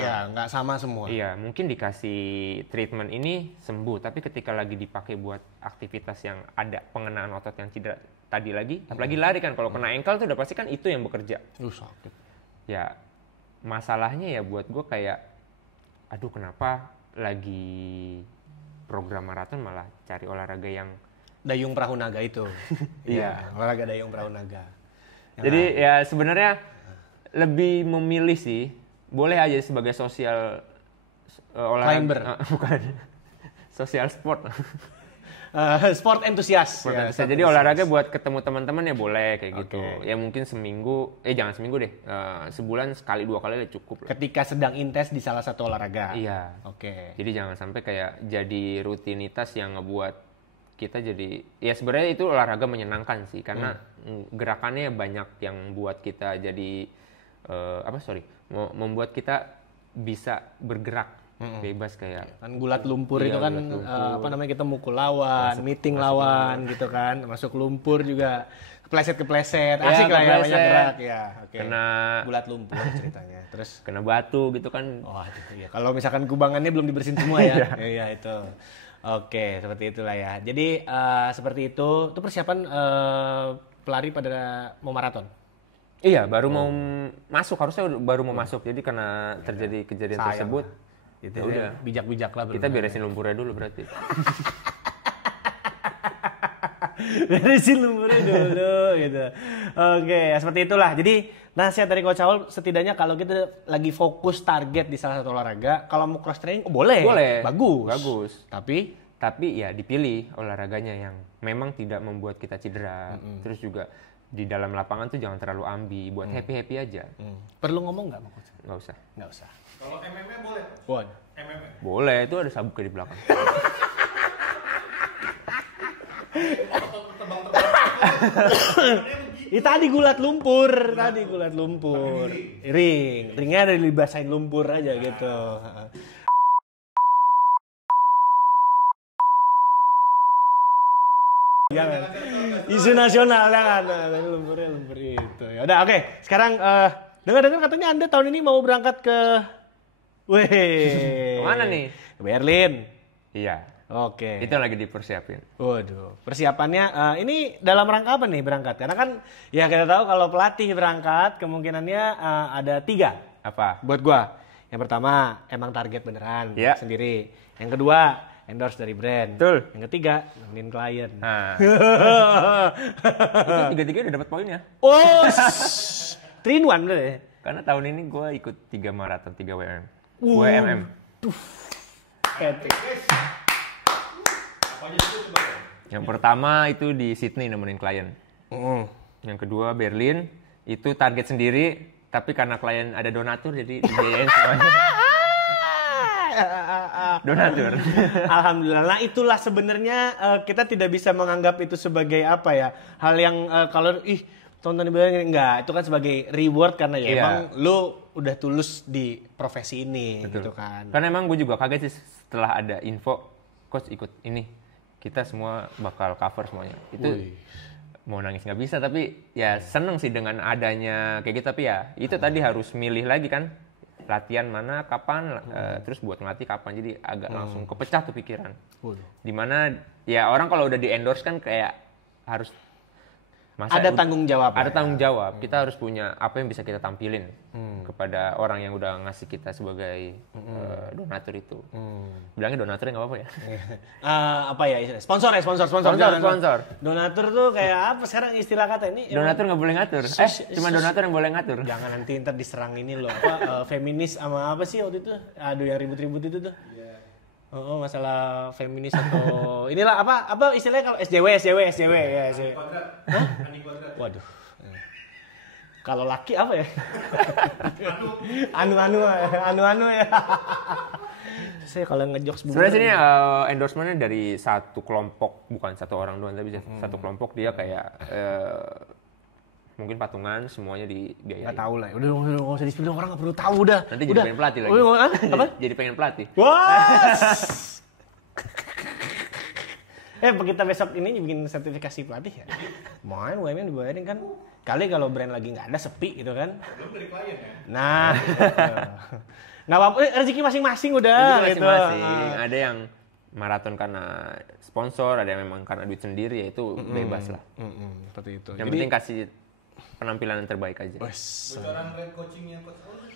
ya nggak sama semua. Iya, mungkin dikasih treatment ini sembuh, tapi ketika lagi dipakai buat aktivitas yang ada pengenaan otot yang cedera tadi lagi, apalagi lari kan, kalau kena ankle tuh udah pasti kan itu yang bekerja. Sakit. Ya, masalahnya ya buat gue kayak, aduh kenapa lagi program maraton malah cari olahraga yang dayung perahu naga itu. Iya, olahraga dayung perahu naga. Jadi ya sebenarnya lebih memilih sih, boleh aja sebagai sosial olahraga. Climber. Bukan. Sosial sport. Sport entusias. Jadi olahraga buat ketemu teman-teman ya boleh kayak gitu. Ya mungkin seminggu, jangan seminggu deh. Sebulan sekali 2 kali ya cukup lah. Ketika sedang intens di salah satu olahraga. Iya. Jadi jangan sampai kayak jadi rutinitas yang ngebuat kita jadi, ya sebenarnya itu olahraga menyenangkan sih, karena gerakannya banyak yang buat kita jadi membuat kita bisa bergerak bebas kayak kan gulat lumpur itu kan kita mukul lawan, meeting lawan gitu kan, masuk lumpur juga kepleset asik lah ya, banyak gerak ya. Kena gulat lumpur ceritanya, terus kena batu gitu kan. Iya. Kalau misalkan kubangannya belum dibersihin semua ya. Iya itu. Seperti itulah ya. Jadi seperti itu persiapan pelari pada mau maraton. Iya, baru mau masuk, harusnya baru mau masuk. Jadi karena terjadi kejadian tersebut, Gitu Ya udah. Bijak-bijak lah. Kita beresin lumpurnya dulu berarti. Beresin lumpurnya dulu gitu. Oke, ya seperti itulah. Jadi nasihat dari Coach Aul setidaknya kalau kita lagi fokus target di salah satu olahraga, kalau mau cross training boleh. Bagus. Tapi ya dipilih olahraganya yang memang tidak membuat kita cedera. Terus juga di dalam lapangan tuh jangan terlalu ambi, buat happy-happy aja. Perlu ngomong nggak sama Coach? Nggak usah. Kalau MMA boleh? Waduh. MMA. Boleh, itu ada sabuknya di belakang. Tadi gulat lumpur. Ringnya ada dibasahin lumpur aja gitu. Jangan. Isu nasional jangan. Lumpur itu. Ya udah oke. Sekarang dengar-dengar katanya Anda tahun ini mau berangkat ke Kemana nih? Ke Berlin. Iya. Oke. Itu lagi dipersiapin. Waduh, persiapannya ini dalam rangka apa nih berangkat? Karena kan ya kita tahu kalau pelatih berangkat kemungkinannya ada 3. Apa? Buat gua. Yang pertama emang target beneran sendiri. Yang kedua endorse dari brand. Betul. Yang ketiga nemenin klien. Nah. Itu tiga-tiga udah dapat poinnya. Oh, 3-in-1 bener ya? Karena tahun ini gue ikut 3 maraton, 3 WMM. Yang pertama itu di Sydney nemenin klien. Yang kedua Berlin, itu target sendiri, tapi karena klien ada donatur jadi dibiayain semuanya. Donatur. Alhamdulillah. Nah itulah sebenarnya kita tidak bisa menganggap itu sebagai apa ya, hal yang kalau tonton dibilang enggak, itu kan sebagai reward karena ya emang lu udah tulus di profesi ini. Betul. Gitu kan. Karena emang gue juga kaget sih setelah ada info coach ikut ini, kita semua bakal cover semuanya. Itu mau nangis nggak bisa, tapi ya seneng sih dengan adanya kayak gitu. Tapi ya itu tadi harus milih lagi kan, latihan mana, kapan, terus buat ngelatih kapan. Jadi agak langsung kepecah tuh pikiran. Dimana ya orang kalau udah di endorse kan kayak harus ada tanggung jawab. Ada tanggung jawab. Kita harus punya apa yang bisa kita tampilin kepada orang yang udah ngasih kita sebagai donatur itu. Bilangnya donatur nggak apa-apa ya? Apa ya istilahnya? Sponsor. Donatur tuh kayak apa sekarang istilah kata ini? Donatur nggak boleh ngatur. Cuma donatur yang boleh ngatur. Jangan nanti ntar diserang ini loh. Feminis sama apa sih waktu itu? Aduh yang ribut-ribut itu tuh. Oh, masalah feminis atau inilah apa istilahnya kalau SJW ya SJW. Ani kuadrat. Waduh. Kalau laki apa ya? anu ya. Saya kalau ngejokes sebenarnya sini endorsementnya dari satu kelompok, bukan satu orang doang, tapi satu kelompok. Dia kayak mungkin patungan semuanya dibiayain. Nggak tahu lah. Udah nggak usah di-spill, orang nggak perlu tahu dah. Nanti jadi pengen pelatih lagi. Apa? Jadi pengen pelatih. Wah. Kita besok ini bikin sertifikasi pelatih ya. Main UMN dibayarin kan. Kali kalau brand lagi nggak ada, sepi gitu kan. Belum dari klien ya? Nah. Nggak apa-apa, rezeki masing-masing udah. Rezeki masing-masing. Ada yang maraton karena sponsor, ada yang memang karena duit sendiri, ya itu bebas lah. Seperti itu. Yang penting kasih penampilan yang terbaik aja. Bocoran red coachingnya Coach Aul.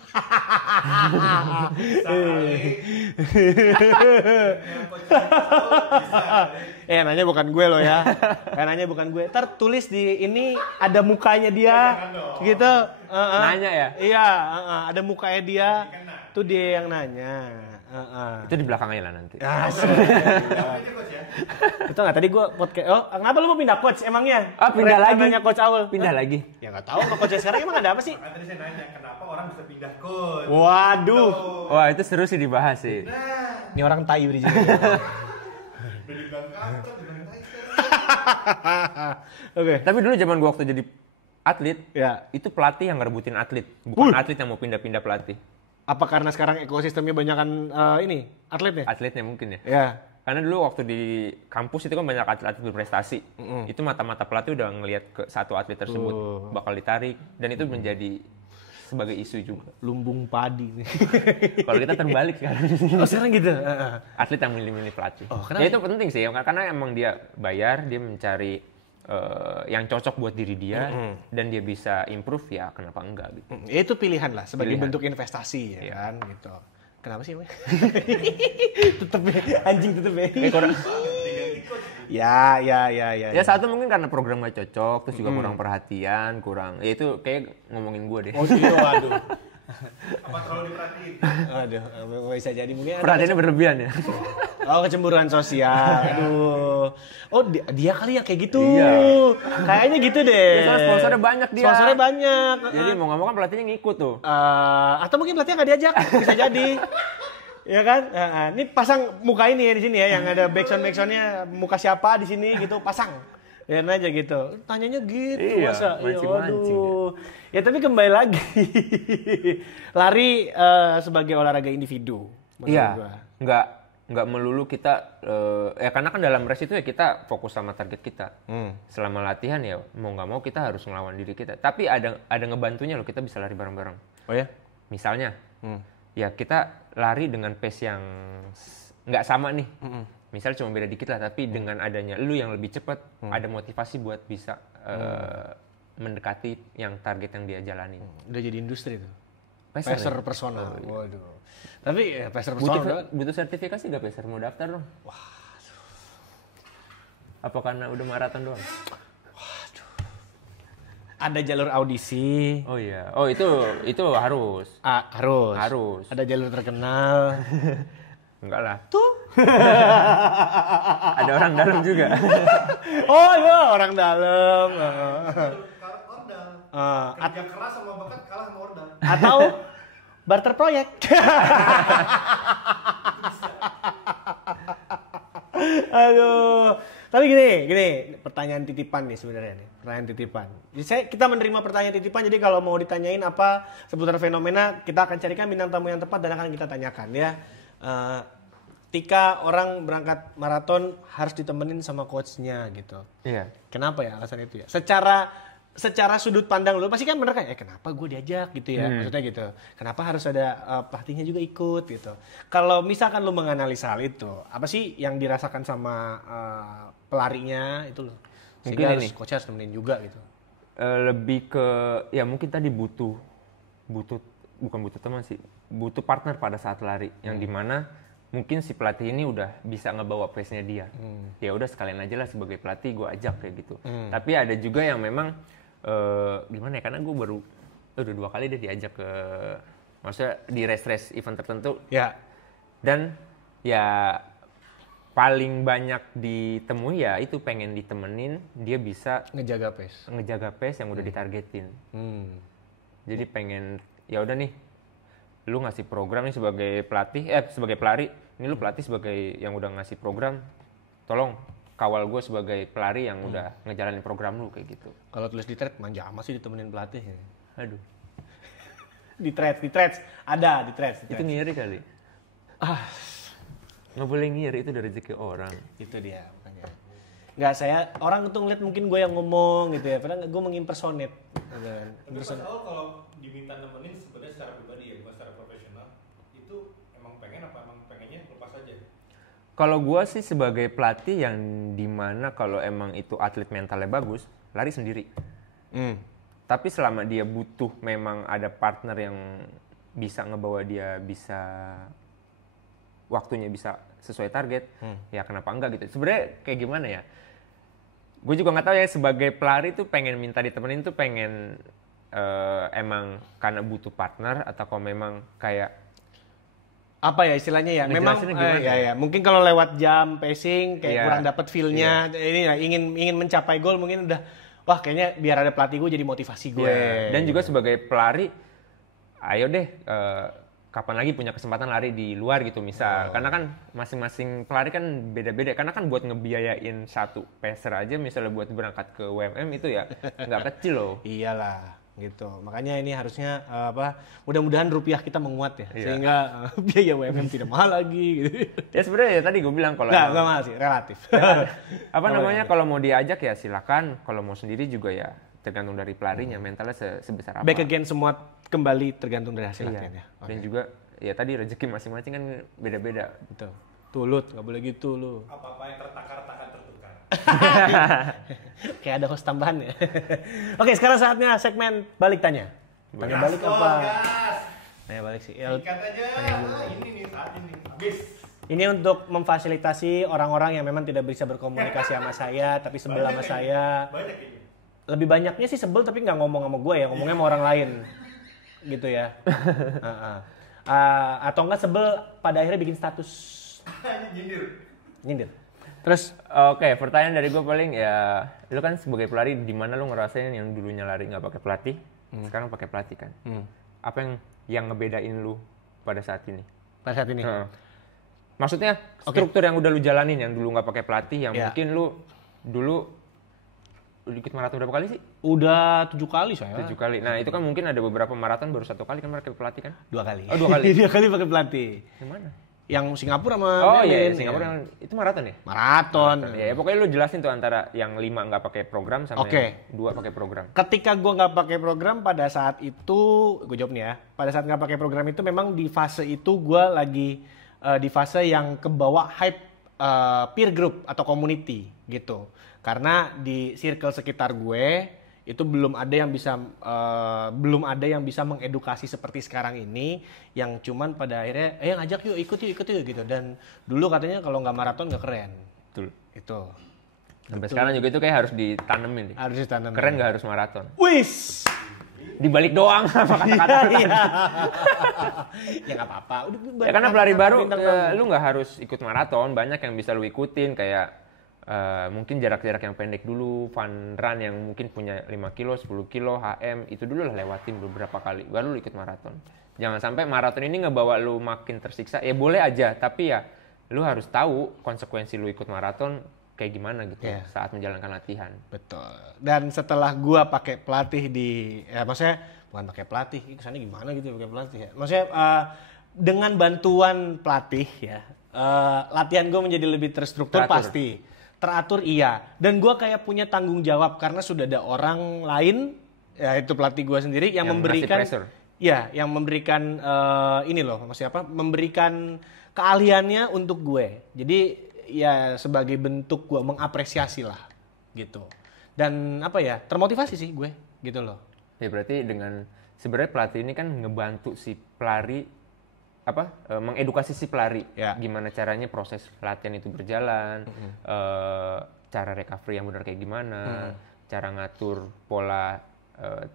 Nanya bukan gue loh ya. Nanya bukan gue. Ntar tulis di ini ada mukanya dia. Gitu. Nanya ya? Iya, ada mukanya dia. Tuh dia yang nanya. Itu di belakangnya lah nanti. Itu nggak tadi gue podcast. Oh, kenapa lu mau pindah coach emangnya? Pindah lagi. Nanya Coach Aul. Pindah lagi. Ya nggak tahu. Kalau coach sekarang emang ada apa sih? Tadi saya nanya kenapa orang bisa pindah coach. Waduh. Wah itu seru sih dibahas sih. Ini orang tayu di sini. Oke. Tapi dulu zaman gua waktu jadi atlet, ya itu pelatih yang ngerebutin atlet, bukan atlet yang mau pindah-pindah pelatih. Apa karena sekarang ekosistemnya banyakan ini atletnya? Atletnya mungkin ya. Ya. Karena dulu waktu di kampus itu kan banyak atlet-atlet berprestasi. Itu mata-mata pelatih udah ngelihat ke satu atlet tersebut bakal ditarik, dan itu menjadi sebagai isu juga. Lumbung padi nih. Kalau kita terbalik sekarang. Oh sekarang gitu? Atlet yang milih-milih pelatih. Ya itu penting sih, karena emang dia bayar, dia mencari yang cocok buat diri dia, dan dia bisa improve, ya kenapa enggak gitu. Itu pilihan lah sebagai bentuk investasi ya kan gitu. Kenapa sih emang? Tetep ya, anjing tetep ya. Ya. Ya satu mungkin karena program gak cocok, terus juga kurang perhatian, ya itu kayak ngomongin gue deh. Oh iya, waduh. Apa terlalu diperhatiin? Aduh, bisa jadi mungkin ada Perhatiannya berlebihan ya. Oh, kecemburuan sosial. Aduh. Oh, dia kali yang kayak gitu. Iya. Kayaknya gitu deh. Ya, soalnya sponsornya banyak dia. Sponsornya banyak. Jadi mau nggak mau kan pelatihnya ngikut tuh. Atau mungkin pelatihnya nggak diajak, bisa jadi. Ya kan? Ini pasang muka ini ya di sini ya, yang ada backsoundnya muka siapa di sini gitu, pasang. Lihat aja gitu. Tanyanya gitu, Iya, masa? mancing-mancing. Ya tapi kembali lagi. Lari sebagai olahraga individu. Iya. Nggak melulu kita ya karena kan dalam race itu ya kita fokus sama target kita. Selama latihan ya mau nggak mau kita harus ngelawan diri kita. Tapi ada ngebantunya loh, kita bisa lari bareng-bareng. Oh ya? Misalnya, ya kita lari dengan pace yang nggak sama nih. Misal cuma beda dikit lah, tapi dengan adanya lu yang lebih cepat, ada motivasi buat bisa mendekati yang target yang dia jalani. Udah jadi industri tuh. Pacer Pacer ya? personal. Waduh. Tapi pacer personal butuh sertifikasi nggak pacer? Mau daftar dong? Wah. Apa karena udah maraton doang? ada jalur audisi. Oh iya. Oh itu harus. Harus. Harus. Ada jalur terkenal. Enggak lah. Tuh. Ada orang dalam juga. Oh iya, orang dalam. Ordal. Kerja keras sama bakat kalah sama ordal. Atau barter proyek. Aduh. Tapi gini, pertanyaan titipan nih sebenarnya nih. Pertanyaan titipan. Jadi kita menerima pertanyaan titipan, jadi kalau mau ditanyain apa seputar fenomena, kita akan carikan bintang tamu yang tepat dan akan kita tanyakan ya. Ketika orang berangkat maraton harus ditemenin sama coachnya gitu. Iya. Kenapa ya alasan itu ya? Secara sudut pandang lu pasti kan bener kan? Kenapa gue diajak gitu ya? Maksudnya gitu. Kenapa harus ada pelatihnya juga ikut gitu? Kalau misalkan lu menganalisa hal itu, apa sih yang dirasakan sama pelarinya itu loh? Sehingga harus coach harus temenin juga gitu. Lebih ke ya mungkin tadi bukan butuh teman sih, butuh partner pada saat lari yang dimana mungkin si pelatih ini udah bisa ngebawa pace-nya dia. Ya udah sekalian aja lah sebagai pelatih gue ajak kayak gitu. Tapi ada juga yang memang gimana ya, karena gue baru udah 2 kali deh diajak ke, maksudnya di race event tertentu. Ya. Dan ya paling banyak ditemui ya itu pengen ditemenin, dia bisa Ngejaga pace yang udah ditargetin. Jadi pengen ya udah nih, lu ngasih program nih sebagai pelatih, sebagai pelari, ini lu pelatih sebagai yang udah ngasih program, tolong kawal gue sebagai pelari yang udah ngejalanin program lu kayak gitu. Kalau tulis di thread, manja amat sih ditemenin pelatih. Aduh. Di threads. Ada di threads. Itu ngiri kali. Nggak boleh ngiri, itu dari rezeki orang. Itu dia makanya. Nggak, orang tuh ngeliat mungkin gue yang ngomong gitu ya, padahal gue mengimpersonate. Tapi pas awal kalau diminta nemenin sebenarnya secara pribadi ya, bukan secara profesional, itu emang pengen apa emang pengennya lepas aja? Kalau gue sih sebagai pelatih yang dimana kalau emang itu atlet mentalnya bagus, lari sendiri. Tapi selama dia butuh memang ada partner yang bisa ngebawa dia bisa waktunya bisa sesuai target, ya kenapa enggak gitu. Sebenarnya kayak gimana ya? Gue juga nggak tahu ya, sebagai pelari tuh pengen minta ditemenin tuh pengen emang karena butuh partner atau kalau memang kayak apa ya istilahnya ya, memang ya mungkin kalau lewat jam pacing kayak kurang dapet feel-nya, ini ya, ingin mencapai goal mungkin udah wah kayaknya biar ada pelatih gue jadi motivasi gue. Dan juga sebagai pelari, ayo deh kapan lagi punya kesempatan lari di luar gitu misal. Karena kan masing-masing pelari kan beda-beda. Karena kan buat ngebiayain satu pacer aja misalnya buat berangkat ke WMM itu ya nggak kecil loh. Iyalah gitu. Makanya ini harusnya mudah-mudahan rupiah kita menguat ya. Sehingga biaya WMM tidak mahal lagi gitu. Ya sebenarnya ya tadi gue bilang kalau nggak mahal sih, relatif. Kalau mau diajak ya silakan. Kalau mau sendiri juga ya tergantung dari pelarinya, mentalnya sebesar apa. Back again semua kembali tergantung dari hasil latihan ya. Dan juga ya tadi rezeki masing-masing kan beda-beda. Betul. Tulut, nggak boleh gitu lu. Apa-apa yang tertakar-takar tertukar. Kayak ada host tambahan ya. Oke, sekarang saatnya segmen balik tanya. Tanya balik apa? Tanya balik sih. Ikat aja. Ini nih saat ini. Habis. Ini untuk memfasilitasi orang-orang yang memang tidak bisa berkomunikasi sama saya, tapi sebel sama saya. Banyak ini. Lebih banyaknya sih sebel tapi nggak ngomong sama gue ya, ngomongnya sama orang lain. Gitu ya. Atau enggak sebel pada akhirnya bikin status. Nyindir. Terus Oke, pertanyaan dari gue paling ya, lu kan sebagai pelari di mana lu ngerasain yang dulunya lari nggak pakai pelatih, sekarang pakai pelatih kan? Apa yang ngebedain lu pada saat ini? pada saat ini. Maksudnya struktur yang udah lu jalanin yang dulu nggak pakai pelatih, yang Ya. mungkin lu dulu ikut maraton berapa kali sih? Udah 7 kali saya. 7 kali. Nah itu kan mungkin ada beberapa maraton baru 1 kali kan pakai pelatih kan? 2 kali. Oh, 2 kali. 2 kali pakai pelatih. Yang mana? Yang Singapura sama Oh iya, Berlin, Singapura ya. itu maraton ya? Maraton. Ya, pokoknya lu jelasin tuh antara yang 5 nggak pakai program sama Oke. yang 2 pakai program. Ketika gue nggak pakai program pada saat itu, gue jawab nih ya. Pada saat nggak pakai program itu memang di fase itu gue lagi di fase yang kebawa hype peer group atau community gitu. Karena di circle sekitar gue itu belum ada yang bisa mengedukasi seperti sekarang ini, yang cuman pada akhirnya ngajak yuk ikut yuk gitu. Dan dulu katanya kalau nggak maraton nggak keren. Betul. Itu Sampai sekarang juga itu kayak harus ditanemin nih. harus ditanam. Keren nggak harus maraton? Wis. Dibalik doang sama kata-kata. Iya. Ya nggak apa-apa. Udah, Ya karena pelari baru bintang tamu. lu nggak harus ikut maraton, banyak yang bisa lu ikutin kayak mungkin jarak-jarak yang pendek dulu, fun run yang mungkin punya 5 kilo, 10 kilo, HM, itu dulu lah lewatin beberapa kali, baru lu ikut maraton. Jangan sampai maraton ini ngebawa lu makin tersiksa, ya boleh aja, tapi ya lu harus tahu konsekuensi lu ikut maraton kayak gimana gitu saat menjalankan latihan. Betul. Dan setelah gua pakai pelatih maksudnya bukan pakai pelatih, kesannya gimana gitu pakai pelatih ya. Maksudnya dengan bantuan pelatih ya, latihan gua menjadi lebih terstruktur pasti. Teratur iya. Dan gua kayak punya tanggung jawab karena sudah ada orang lain, ya itu pelatih gua sendiri yang memberikan yang memberikan ini loh, maksudnya apa? Memberikan keahliannya untuk gue. Jadi ya sebagai bentuk gue mengapresiasi lah gitu. Dan apa ya, termotivasi sih gue gitu loh. Ya berarti dengan sebenarnya pelatih ini kan ngebantu si pelari mengedukasi si pelari gimana caranya proses latihan itu berjalan, cara recovery yang benar kayak gimana, cara ngatur pola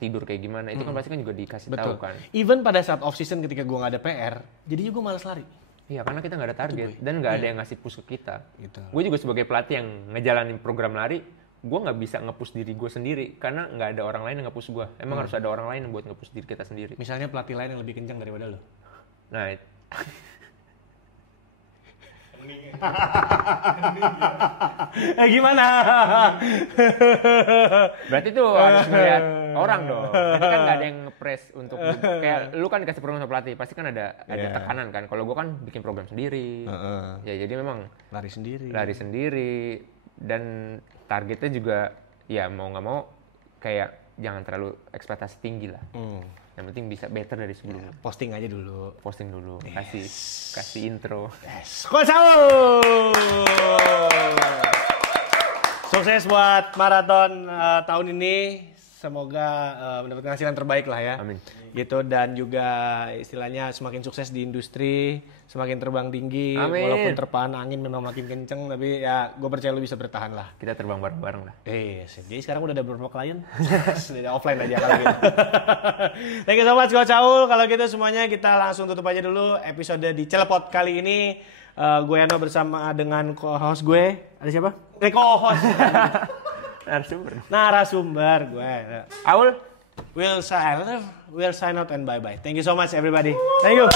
tidur kayak gimana, itu kan pasti kan juga dikasih tahu kan. Even pada saat off season ketika gue nggak ada PR, jadinya gue malas lari. Iya, karena kita nggak ada target dan nggak ada yang ngasih push ke kita. Gitu. Gue juga sebagai pelatih yang ngejalanin program lari, gue nggak bisa nge-push diri gue sendiri karena nggak ada orang lain yang nge-push gue. Emang harus ada orang lain yang buat nge-push diri kita sendiri. Misalnya pelatih lain yang lebih kencang daripada lo. Nah, Gimana? berarti tuh harus melihat orang dong. Nanti kan nggak ada yang nge-press untuk kayak lu kan dikasih program sama pelatih, pasti kan ada tekanan kan. Kalau gue kan bikin program sendiri, ya jadi memang Lari sendiri dan targetnya juga ya mau nggak mau kayak jangan terlalu ekspektasi tinggi lah. Yang penting bisa better dari sebelumnya. Posting aja dulu. Posting dulu, kasih intro. Coach Saul! Sukses buat maraton tahun ini. Semoga mendapatkan hasil yang terbaik lah ya. Amin. Gitu, dan juga istilahnya semakin sukses di industri, semakin terbang tinggi. Amin. Walaupun terpaan angin memang makin kenceng, tapi ya gue percaya lu bisa bertahan lah. Kita terbang bareng-bareng lah. Jadi sekarang udah ada beberapa klien, sudah offline aja kalau gitu. Thank you so much Coach Saul. Kalau gitu semuanya kita langsung tutup aja dulu episode di Celepot kali ini. Gue Yano bersama dengan co-host gue. Ada siapa? Co-host. Narasumber gue. Aul. We'll sign out and bye-bye. Thank you so much everybody. Thank you.